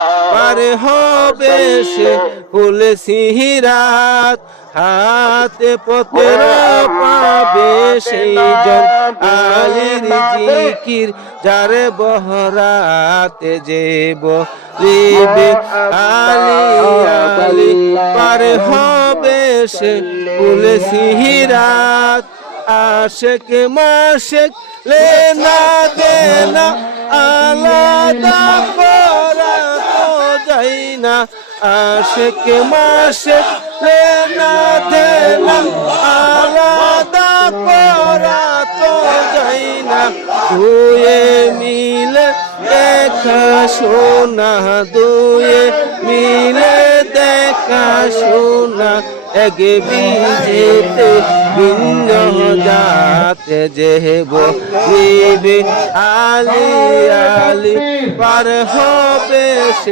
পার হবে সে ফুল সিরাত, হাতে পত্র পাবে সেই জন আলীর জিকির যার বহরাতে যে বলিবে আলী আলী। পার হবে সে ফুল সিরাত, আশেক মাশেক লেনা দেনা আলাদা করা তো যাই না। আশেক মাশেক লেনা দেনা আলাদা করা তো যাই না। দুয়ে মিলে দেখা শোনা, দুয়ে মিলে দেখা শোনা, এক বীজেতে ভিন্ন জাতে যে বলিবে আলী আলী। পার হবে সে